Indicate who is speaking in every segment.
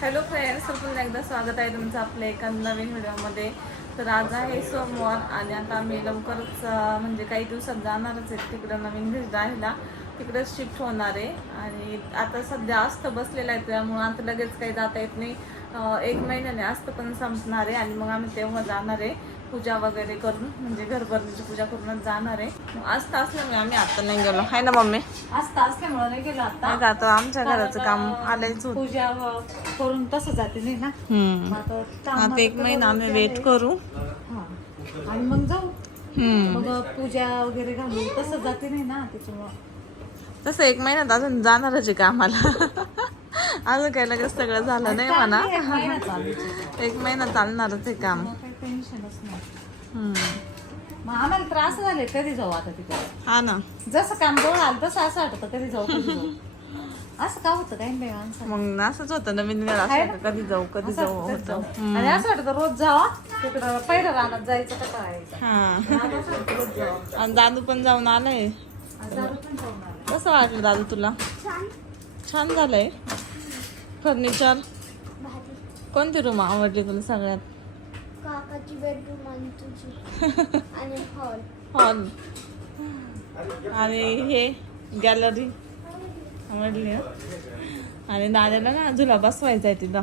Speaker 1: Hello friends तर पुन्हा एकदा स्वागत आहे तुमचं आपल्या एका नवीन व्हिडिओमध्ये. तर आज आहे सोमवार आणि आता आम्ही लवकरच म्हणजे काही दिवसात जाणारच आहे तिकडं नवीन घरी राहायला. तिकडंच शिफ्ट होणार आहे आणि आता सध्या अस्त बसलेलं आहे त्यामुळं आता लगेच काही जाता येत नाही. एक महिन्याने अस्त पण संपणार आहे आणि मग आम्ही तेव्हा जाणार आहे. पूजा वगैरे करून म्हणजे घरभरणीची पूजा करूनच जाणार आहे. मग अस्त असल्यामुळे आम्ही आता नाही गेलो. आहे ना मम्मी?
Speaker 2: असता असल्यामुळे नाही गेलो आता.
Speaker 1: आमच्या घराचं काम आलंयच
Speaker 2: पूजा करून तसं जाते नाही ना? आता
Speaker 1: एक
Speaker 2: तर
Speaker 1: महिना आम्ही वेट. करू.
Speaker 2: हा. आणि मग जाऊ. मग पूजा वगैरे घालू तसं जाते नाही ना? त्याच्यामुळं.
Speaker 1: तसं एक महिन्यात अजून जाणारच आहे का आम्हाला अजून काही लगेच सगळं झालं नाही म्हणा.
Speaker 2: एक महिना
Speaker 1: चालणारच आहे काम.
Speaker 2: टेन्शनच नाही.
Speaker 1: हम्म.
Speaker 2: मग आम्हाला त्रास झाले कधी जाऊ आता तिकडे?
Speaker 1: हा ना.
Speaker 2: जसं काम जवळ आलं तसं असं वाटतं कधी जाऊ कधी जाऊ. असं का होतं काही नाही माणसं
Speaker 1: मग असंच होतं नवीन वेळ असं होतं, कधी जाऊ कधी जाऊ होतं.
Speaker 2: आणि असं वाटतं रोज जावा तिकडं पहिलं रानात जायचं का करायचं
Speaker 1: हा.
Speaker 2: आता असं वाटतं रोज जावं.
Speaker 1: आणि दादू पण जाऊन आलाय.
Speaker 2: असं आपण पण जाऊन आलो.
Speaker 1: कसं वाटलं दादू तुला? छान. झालंय. फर्निचर? कोणती रूम आवडली तुला सगळ्यात?
Speaker 3: काकाची बेडरूम आणि तुझी. आणि हॉल
Speaker 1: हॉल आणि हे गॅलरी आवडली आणि दादाला ना झुला बसवायचा आहे तिथं.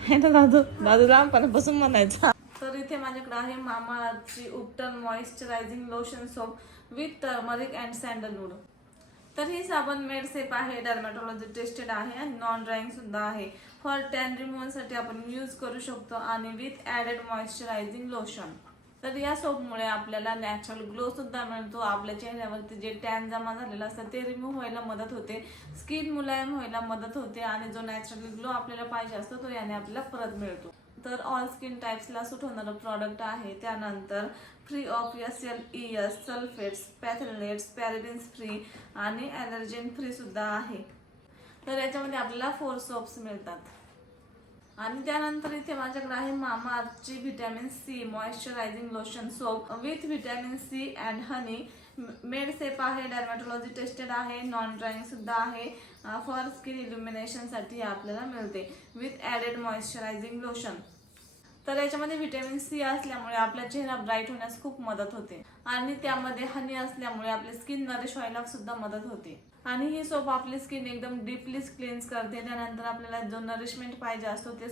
Speaker 1: आहे ना दादू दादू लहानपणापासून म्हणायचा. तर इथे माझ्याकडे आहे मामाची ubtan moisturising lotion soap with turmeric and sandalwood तर ही साबण मेडसेप आहे डर्मॅटॉलॉजी टेस्टेड आहे आणि नॉन ड्राईंग सुद्धा आहे. फॉर टॅन रिमूव्हलसाठी आपण यूज करू शकतो आणि विथ ॲडेड मॉइश्चरायझिंग लोशन तर या सोपमुळे आपल्याला नॅचरल ग्लो सुद्धा मिळतो. आपल्या चेहऱ्यावरती जे टॅन जमा झालेलं असतं ते रिमूव्ह व्हायला मदत होते. स्किन मुलायम व्हायला मदत होते आणि जो नॅचरल ग्लो आपल्याला पाहिजे असतो तो याने आपल्याला परत मिळतो. तर ऑल स्किन टाईप्सला सूट होणारं प्रॉडक्ट आहे. त्यानंतर free of S L E S sulfates phthalates parabens free आणि ॲलर्जेन फ्रीसुद्धा आहे. तर याच्यामध्ये आपल्याला फोर सोप्स मिळतात. आणि त्यानंतर इथे माझ्याकडे आहे mama vitamin C moisturising lotion soap with vitamin C and honey made safe आहे डर्मॅटोलॉजी टेस्टेड आहे नॉन ड्राईंग सुद्धा आहे. फॉर स्किन इल्युमिनेशनसाठी आपल्याला मिळते. विथ ॲडेड मॉइश्चरायझिंग लोशन तर याच्यामध्ये व्हिटॅमिन सी असल्यामुळे आपला चेहरा ब्राईट होण्यास खूप मदत होते. आणि त्यामध्ये हनी असल्यामुळे आपली स्किन नरिश व्हायला सुद्धा मदत होते. आणि ही सोप आपली स्किन एकदम डीपली क्लीन्स करते. त्यानंतर आपल्याला जो नरिशमेंट पाहिजे असतो ते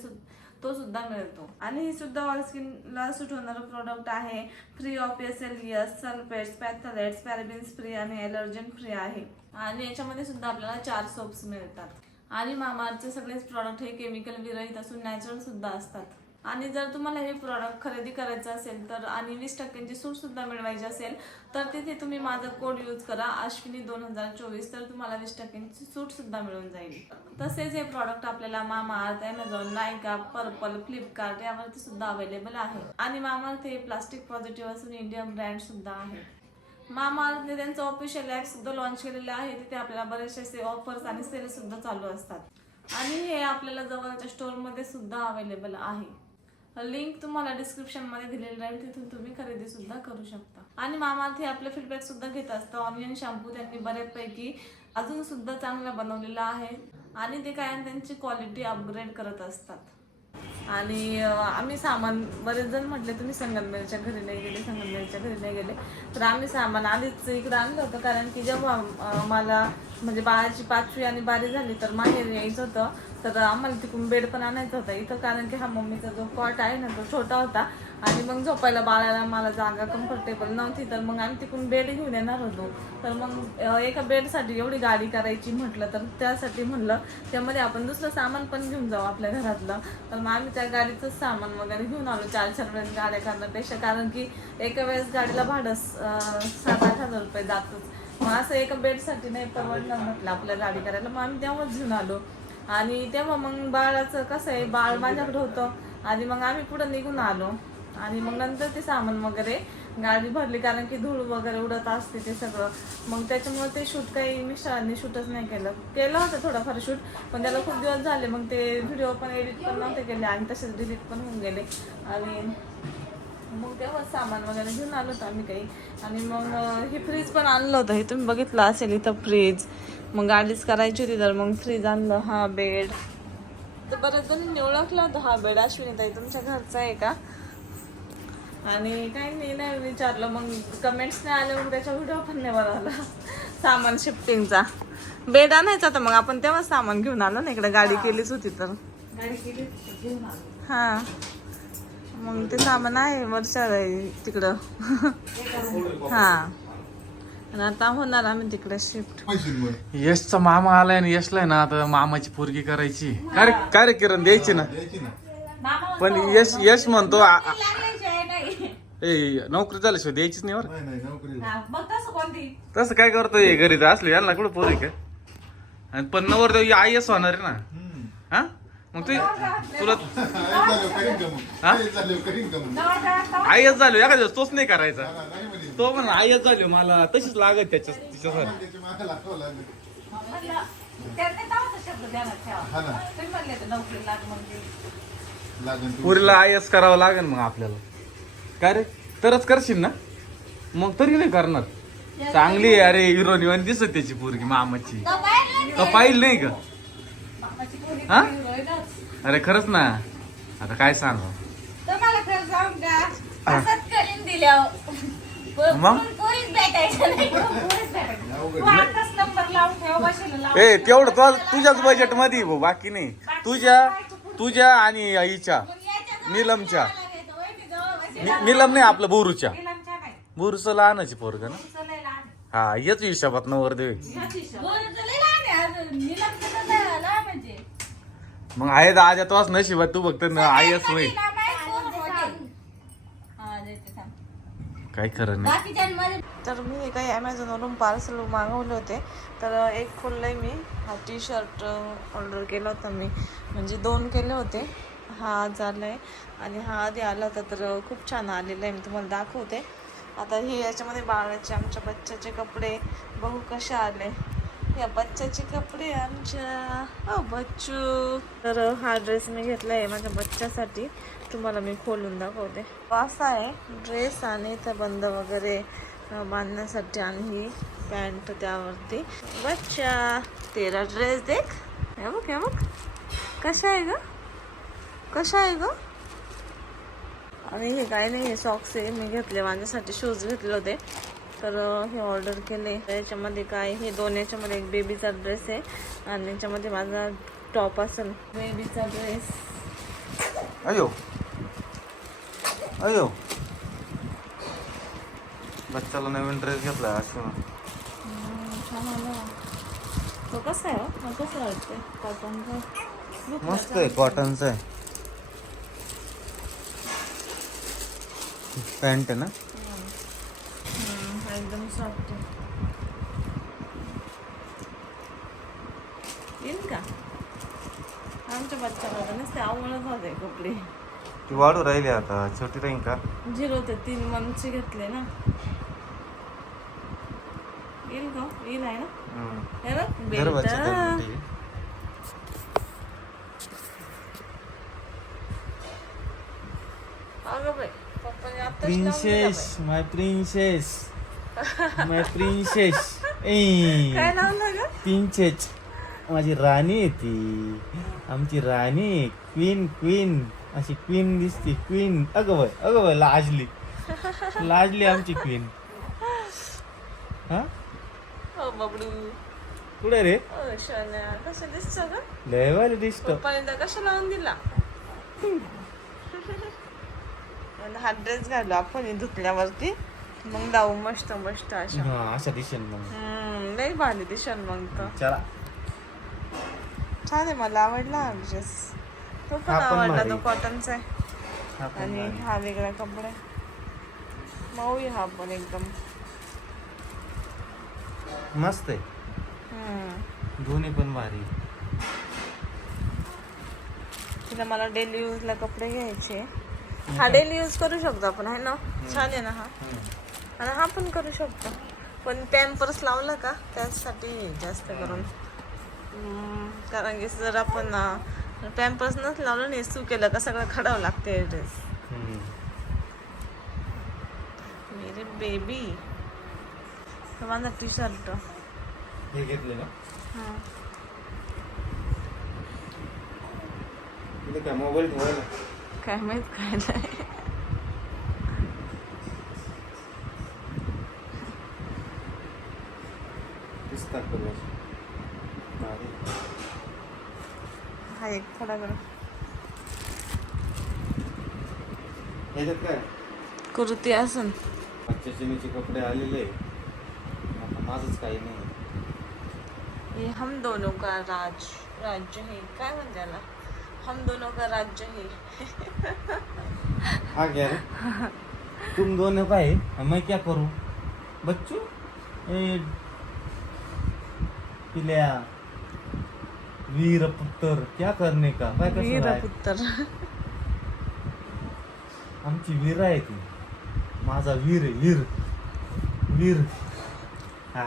Speaker 1: तो सुद्धा मिळतो. आणि ही सुद्धा ऑल स्किनला सूट होणारं प्रोडक्ट आहे. Free of S L S sulfates phthalates parabens free आणि एलर्जन फ्री आहे. आणि याच्यामध्ये सुद्धा आपल्याला चार सोप्स मिळतात. आणि मामाचे सगळेच प्रॉडक्ट हे केमिकल विरहित असून नॅचरल सुद्धा असतात. आणि जर तुम्हाला हे प्रॉडक्ट खरेदी करायचं असेल तर आणि वीस टक्क्यांची सूट सुद्धा मिळवायची असेल तर तिथे तुम्ही माझा कोड यूज करा अश्विनी दोन हजार चोवीस तर तुम्हाला वीस टक्क्यांची सूट सुद्धा मिळून जाईल. तसेच हे प्रॉडक्ट आपल्याला मामा अर्थ अमेझॉन नायका पर्पल फ्लिपकार्ट यावरती सुद्धा अवेलेबल आहे. आणि मामा हे प्लास्टिक पॉझिटिव्ह असून इंडियन ब्रँड सुद्धा आहे. मामाअर्थने त्यांचं ऑफिशियल ॲप सुद्धा लॉन्च केलेलं आहे. तिथे आपल्याला बरेचसे असे ऑफर्स आणि सेल सुद्धा चालू असतात. आणि हे आपल्याला जवळच्या स्टोअरमध्ये सुद्धा अवेलेबल आहे. लिंक तुम्हाला डिस्क्रिप्शनमध्ये दिलेली राहील तिथून तुम्ही खरेदी सुद्धा करू शकता. आणि मामार्थ हे आपले फीडबॅक सुद्धा घेत असतं ऑनियन शॅम्पू त्यांनी बऱ्यापैकी अजून सुद्धा चांगला बनवलेला आहे. आणि ते कायम त्यांची क्वालिटी अपग्रेड करत असतात. आणि आम्ही सामान बरेच जण म्हटले तुम्ही संगमनेरच्या घरी नाही गेले संगमनेरच्या घरी नाही गेले. तर आम्ही सामान आधीच इकडे आणलं होतं. कारण की जेव्हा मला म्हणजे बाळाची पाचवी आणि बारी झाली तर माहेर यायचं होतं. तर आम्हाला तिकडून बेड पण आणायचा होता. इथं कारण की हा मम्मीचा जो कॉट आहे ना तो छोटा होता. आणि मग झोपायला बाळाला मला जागा कम्फर्टेबल नव्हती. तर मग आम्ही तिकडून बेड घेऊन येणार होतो. तर मग एका बेडसाठी एवढी गाडी करायची म्हटलं तर त्यासाठी म्हणलं त्यामध्ये आपण दुसरं सामान पण घेऊन जाऊ आपल्या घरातलं. तर मग आम्ही त्या गाडीचंच सामान वगैरे घेऊन आलो. चार चार वेळेस गाड्या करण्यापेक्षा कारण की एका वेळेस गाडीला भाडं सात आठ हजार रुपये जातच. मग असं एका बेडसाठी नाही परवडणार म्हटलं आपल्या गाडी करायला. मग आम्ही तेव्हाच घेऊन आलो. आणि तेव्हा मग बाळाचं कसं आहे बाळ माझ्याकडे होतं. आणि मग आम्ही पुढं निघून आलो. आणि मग नंतर ते सामान वगैरे गाडी भरली कारण की धूळ वगैरे उडत असते ते सगळं. मग त्याच्यामुळे ते शूट काही मिस्टरांनी शूटच नाही केलं. केलं होतं थोडंफार शूट पण त्याला खूप दिवस झाले. मग ते व्हिडिओ पण एडिट पण नव्हते केले आणि तसेच डिलीट पण होऊन गेले. आणि मग तेव्हा सामान वगैरे घेऊन आलो होतो आम्ही काही. आणि मग हे फ्रीज पण आणलं होतं. हे तुम्ही बघितलं असेल इथं फ्रीज मग गाडीच करायची होती तर मग फ्रीज आणलं. हा बेड तर बऱ्याच जणांनी ओळखलं होतं हा बेड अश्विनीताई तुमच्या घरचा आहे का? आणि काही नाही नाही विचारलं. मग कमेंट्स नाही आले मग त्याच्या व्हिडिओ पण नाही बनवला. सामान शिफ्टिंगचा बेड आणायचा होता मग. आपण तेव्हाच सामान घेऊन आलो ना इकडे. गाडी केलीच होती तर.
Speaker 2: गाडी केली
Speaker 1: हा. मग ते सामान आहे वर्षा तिकडं. हा. आणि आता होणार आम्ही तिकडे शिफ्ट
Speaker 4: यशचा मामा आलाय आणि यशला आहे ना आता मामाची पोरगी करायची. काय रे काय रे किरण द्यायची ना. पण यश यश म्हणतो आ- आ- ए नोकरी झाल्याशिवाय द्यायचीच नाही बरं
Speaker 2: मग तसं कोणती
Speaker 4: तसं काय करतोय घरी? तर असली यांना कुठं पोरी काय आणि पण नवर आय एस होणार आहे ना. हा? मग ते तुला हा? आय एस झालो एखाद्या दिवस तोच नाही करायचा. तो पण आय एस झालो मला तशीच लागत त्याच्या तिच्यासाठी
Speaker 2: तर
Speaker 4: पुरीला आय एस करावं लागेल मग आपल्याला. काय रे? तरच करशील ना? मग तरी नाही करणार. चांगली आहे अरे हिरोनी दिसत त्याची पोरगी मामाची. का पाहिलं नाही का? हा? अरे खरंच ना. आता काय सांगू?
Speaker 2: तुम्हाला खरं जाऊन द्या असंच करीन दिल्यावर
Speaker 4: मग?
Speaker 2: पोरीच भेटायचं नाही. पोरीच भेटायचं तू आताच नंबर लावून ठेव बसेल लावून
Speaker 4: ए तेवढं तो तुझ्याच बजेटमध्ये आहे भाऊ, बाकी नाही. तुझ्या तुझ्या आणि आईच्या. नीलमच्या. नि- नीलम नाही आपलं बोरूच्या.
Speaker 2: नीलमच्या नाही.
Speaker 4: बोरूचं लहानच पोरग ना. हा येच हिशोबात नवर
Speaker 2: लहान आहे अजून. नीलमचं
Speaker 4: मग आहे दादा तोच नशिबात तू फक्त आय एस होईल
Speaker 2: नीलम आहे, पोरं मोठे. हा, देते थांब.
Speaker 4: काय खरं नाही.
Speaker 1: तर मी काही ॲमेझॉनवरून पार्सल मागवले होते. तर एक खोललं मी. हा टी शर्ट ऑर्डर केला होता मी. म्हणजे दोन केले होते. हा आज आला आहे आणि हा आधी आला होता तर खूप छान आलेला आहे. मी तुम्हाला दाखवते. आता हे याच्यामध्ये बाळाचे आमच्या बच्चाचे कपडे. बघू कसे आले. या बच्चाचे कपडे आमच्या. हो बच्चू. तर हा ड्रेस मी घेतला आहे माझ्या बच्च्यासाठी तुम्हाला मी खोलून दाखवते. असा आहे ड्रेस आणि त्या बंद वगैरे बांधण्यासाठी आणि ही पॅन्ट त्यावरती. बच्चा तेरा ड्रेस देख. हे बघ हे बघ. कशा आहे ग? कशा आहे ग? आणि हे काय नाही हे सॉक्स आहे. मी घेतले माझ्यासाठी शूज घेतले होते. तर हे ऑर्डर केले. याच्यामध्ये काय हे दोन याच्यामध्ये एक बेबीचा ड्रेस आहे आणि याच्यामध्ये माझा टॉप असेल. बेबीचा ड्रेस
Speaker 4: अयो. अयो. बच्चाला नवीन ड्रेस घेतला असं.
Speaker 1: छान आला. तो कसा आहे हो? मला कसं कॉटनचा
Speaker 4: मस्त आहे कॉटनचा आहे. पॅन्ट आहे ना?
Speaker 1: एकदम सॉफ्ट येईल का आमच्या बच्चाला तर नसते आवडत होते कपडे
Speaker 4: ती वाढू राहिली आता छोटी राहील का
Speaker 1: झिरो ते तीन मंथचे घेतले ना येईल का येईल आहे ना. हे. अगं बाई
Speaker 5: princess my princess my princess.
Speaker 1: काय ग
Speaker 5: प्रिन्सेस माझी राणी आहे ती. आमची राणी क्वीन क्वीन अशी क्वीन दिसते. क्वीन अगं बाय अगं बाय लाजली. लाजली आमची क्वीन हा?
Speaker 1: हो बबडू.
Speaker 5: कुठे रे?
Speaker 1: ओ शोन्या कसं दिसतो ग
Speaker 5: लय भारी दिसतो.
Speaker 1: पप्पाने लावून दिला? आणि हा ड्रेस घालू आपण हे धुतल्यावरती. मग लावू मस्त मस्त अशा.
Speaker 5: हा अशा दिसेल मग.
Speaker 1: हम्म, लई भारी दिशन मग तर
Speaker 5: चला.
Speaker 1: छान आहे मला आवडला हा ड्रेस तो पण
Speaker 5: हा पण
Speaker 1: आवडला तो
Speaker 5: भारी.
Speaker 1: कॉटनचा आहे. आणि. हा वेगळा कपडा मऊ आहे हा पण एकदम.
Speaker 5: मस्त आहे.
Speaker 1: हम्म.
Speaker 5: दोन्ही पण भारी.
Speaker 1: तिला मला डेली यूजला कपडे घ्यायचे. हा डेली यूज करू शकतो आपण आहे ना? छान आहे ना हा? आणि हा पण करू शकतो. पण पॅम्पर्स लावला का? त्यासाठी जास्त करून. कारण की जर आपण पॅम्पर्स नस लावलं नाही सू केलं का सगळं खडावं लागते ड्रेस. मेरे बेबी माझा टी शर्ट
Speaker 5: हे काय मोबाईल
Speaker 1: काय माहीत काय नाही. हा एक थोडा वेळ
Speaker 5: ह्याच्यात काय?
Speaker 1: कुर्ती असून
Speaker 5: आजच्या चिनीचे कपडे आलेले आता माझंच काही नाही.
Speaker 1: ये हम दोनों का राज राज्य है? काय म्हणजे याला हम दोनों का राज्य है?
Speaker 5: हा क्या रे. तुम दोनों का है? और मैं क्या करूं? बच्चू ए पिल्या. वीर पुत्र क्या करने का? काय कसं आहे
Speaker 1: वीरपुत्र.
Speaker 5: आमची वीर आहे ती. माझा वीर आहे, वीर. वीर. हा.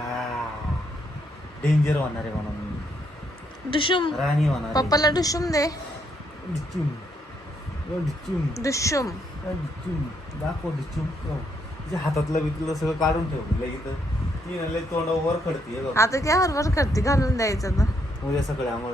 Speaker 5: डेंजर होणार आहे म्हणून
Speaker 1: डुशुम
Speaker 5: राणी होणार आहे.
Speaker 1: पप्पाला डुशुम दे.
Speaker 5: डिचूम ओ डिचूम
Speaker 1: डुशुम
Speaker 5: ओ डिचूम दाखव डिचूम ओ. तिच्या हातातलं बितलं सगळं काढून ठेवलं इथं ती म्हणले तोंडावर वर खडते
Speaker 1: आता काय हरभर करते घालून द्यायचं ना.
Speaker 5: उद्या सगळे आंघोळ